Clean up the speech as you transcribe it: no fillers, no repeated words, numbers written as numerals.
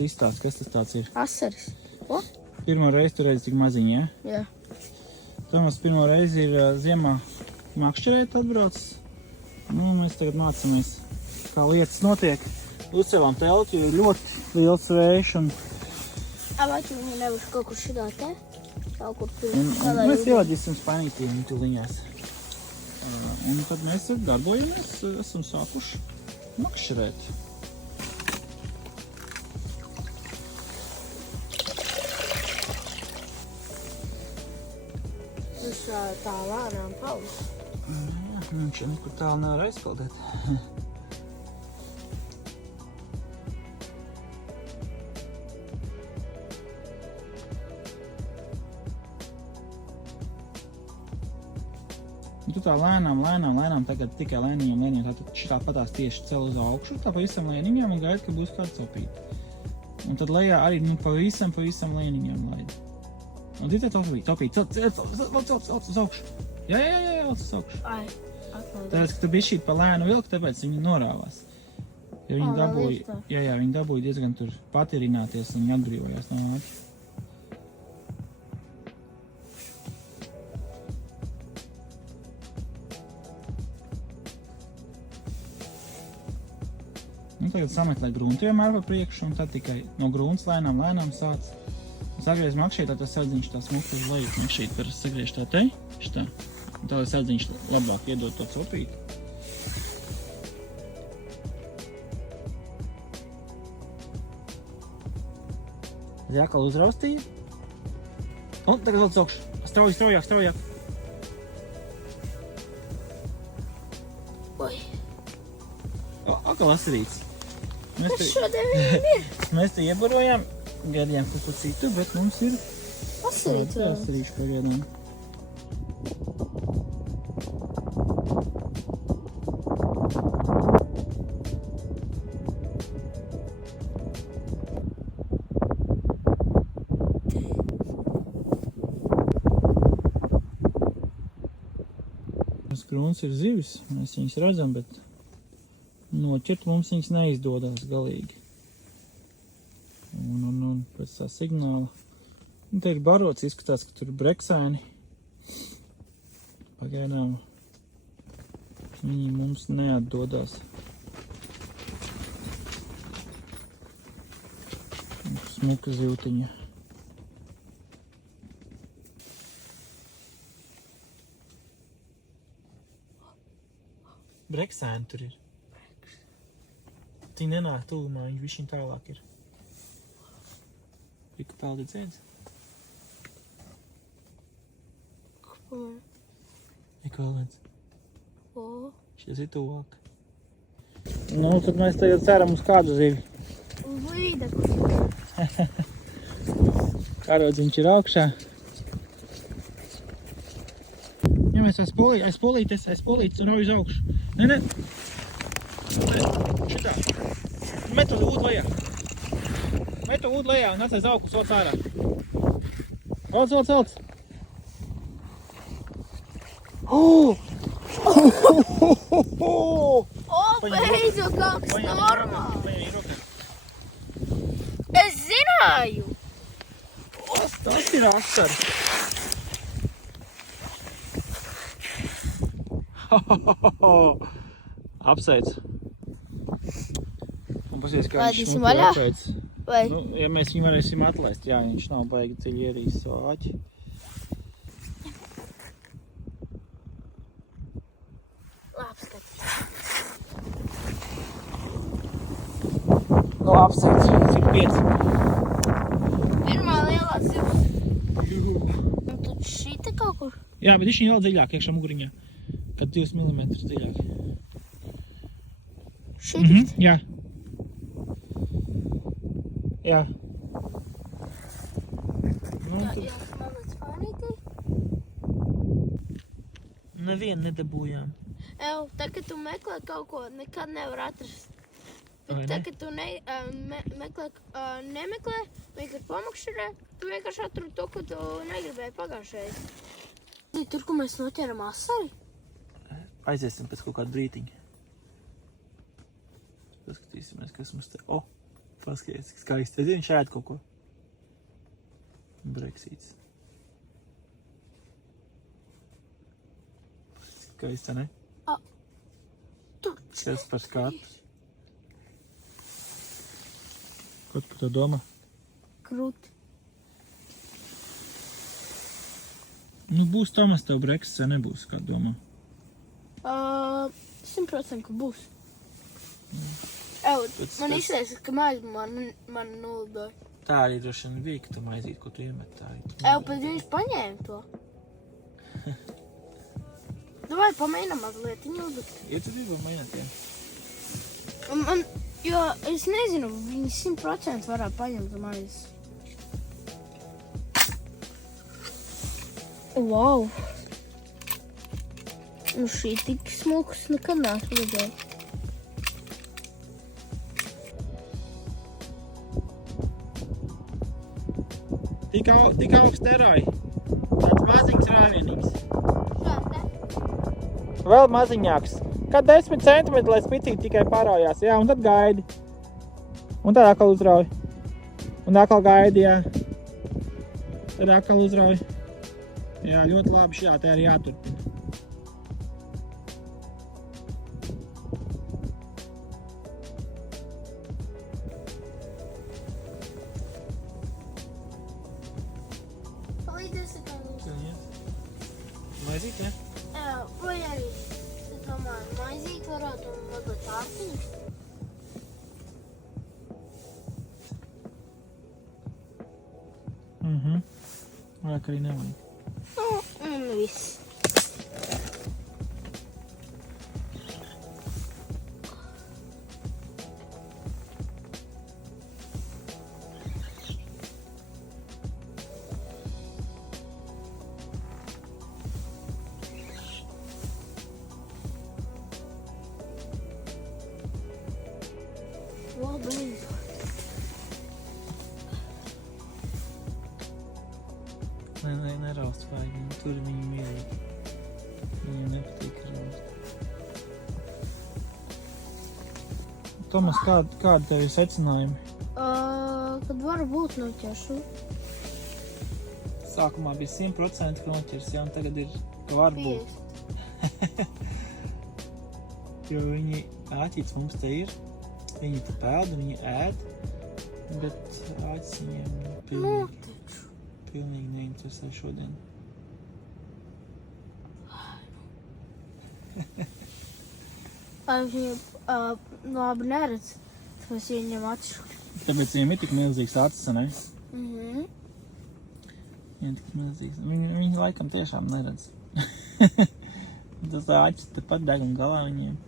Izstāst, kas tas tāds ir? Asaris. Ko? Pirmo reizi tu redzi tik maziņi, ja? Jā. Tomas pirmo reizi ir ziemā makšķerēt atbraucis. Nu, mēs tagad mācāmies, kā lietas notiek. Uzcēlām telti, jo ir ļoti liels vējš un... Vai tu viņu nevar kaut kur šitā te? Kaut kur tur. Mēs ielaģīsim spainītīm tuliņās. Un tad mēs darbojamies, esam sākuši makšķerēt. Viņš tā lēnām pauz. Viņš nekur tālu nevar aizpildēt. Tu tā lēnām, tagad tikai lēniņam, tātad šitā patās tieši cel uz augšu, tā pavisam lēniņam un gaida, ka būs kāda copīta. Un tad lejā arī pavisam lēniņam laid. Un tad topīt, cel uz augšu. Jā, uz augšu. Ai, atlaid. Tāpēc, ka tu bišķīt pa lēnu vilku, tāpēc viņi norāvās. Ja viņi dabūja diezgan tur patirināties un viņi atbrīvojās no āķi. Tagad sameklē gruntu vienmēr pa priekšu un tad tikai no gruntas lēnām sāc. Sagriez makšķīt, tas sadziņš tā smuka uz leju. Makšķīt par sagriež tā te, šitā. Un tā sadziņš labāk iedod to copīti. Jākal uzraustīja. Un tagad vēl caukšu. Straujāk. Oi. Akal asarīts. Kas šodien viņam ir? Mēs te iebarojām, gadījām kaut ko citu, bet mums ir Asarīts vēl. asarīši pagaidām. Grunts ir zivis, mēs viņus redzam, bet noķert mums viņas neizdodas galīgi. Un pēc tā signāla. Un te ir barots, izskatās, ka tur ir breksaini. Pagaidām viņi mums neatdodas. Smuka zivtiņa. Breksaini tur ir. Viņi nenāk tuvumā, viņš višķiņ tālāk ir. Riku peldi dzēdz? Ko? Riku vēl lēdz? Ko? Šies ir tuvāk. Nu, tad mēs tagad ceram uz kādu zivi. Uz līdeku. Karodziņš ir augšā. Ja mēs aiz polītes un rauj uz augšu. Ne. Šitā. Metu ūd lejā un atsaiz augstu soc ārā. Velc. Beidzot kaut kas normāli. Es zināju. Tas ir asars. Apsveic. Un pasies, kā viņš Laidīsim vaļā? apēc. Vai? Nu, ja mēs viņu varēsim atlaist, jā, viņš nav baigi dziļi ierīs savu āķi. Nu, apsveic, 105. Pirmā lielā zivs. Un tad šita kaut kur? Jā, bet viņš vēl dziļāk iekšā muguriņā. Kad 2 mm dziļāk. Šita? Jā. Jā. Nu, tad Mamats pārnītī? nevienu nedabūjām. Tagad tu meklē kaut ko, nekad nevar atrast. Vai Bet ne? tagad tu nemeklē, vienkārši pamakšķerē, tu vienkārši atrod to, ko tu negribēji pagājušajā. Tur, kur mēs noķeram asari? Aiziesim pēc kaut kādu brītiņu. Paskatīsimies, kas mums te... Paskaties, cik skaisti. Redzi, viņš ēd kaut ko. Breksīts. Skaisti, ne? Kas par skatu? Ko tu par to domā? Krūti. Nu, būs Tomas tev Brexits, vai nebūs, kā domā? 100% ka būs. Man izlieks, ka maizi man nolidoja. Tā arī droši vien bija, ka tu maizīt, ko tu iemetāji. Bet viņš paņēma to. Davai pamēģinām mazliet viņu uzlikt. Ja tu gribi mēģināt, jā? Jo es nezinu, viņi 100% varētu paņemt maizes. Wow! Nu šī tik smukus nekad neesmu redzējis. Tik augsts teroji. Tāds maziņš rāvienīgs. Šāds, ne? Vēl maziņāks. Kā 10 centimetri, lai spicīgi tikai parājās, jā, un tad gaidi. Un tad atkal uzrauj. Un atkal gaidi, jā. Tad atkal uzrauj. Jā, ļoti labi šajā te arī jāturpina. Palīdzies, kā jūs. Maizīt, ne? Vai arī, es domāju, maizīt varētu un mazliet ārtiņu. Vairāk arī nevajag. Un viss. Labi. Neraust vajag, tur viņi mierīgi. Viņiem nepatīk raust. Tomas, kādi tev ir secinājumi? Kad varbūt noķeršu. Sākumā bija 100% ka noķers, jā, un tagad ir, ka varbūt. 50. Jo viņi āķīts mums te ir, viņi te pēd, viņi ēd, bet āķis viņiem pilnīgi neinteresē šodien. Viņi labi neredz, tāpēc viņam acu. Tāpēc viņiem ir tik milzīgs acis, ne? Mhm. Viņiem tik milzīgs. Viņi laikam tiešām neredz. Tas āķis tepat deg un galā viņiem.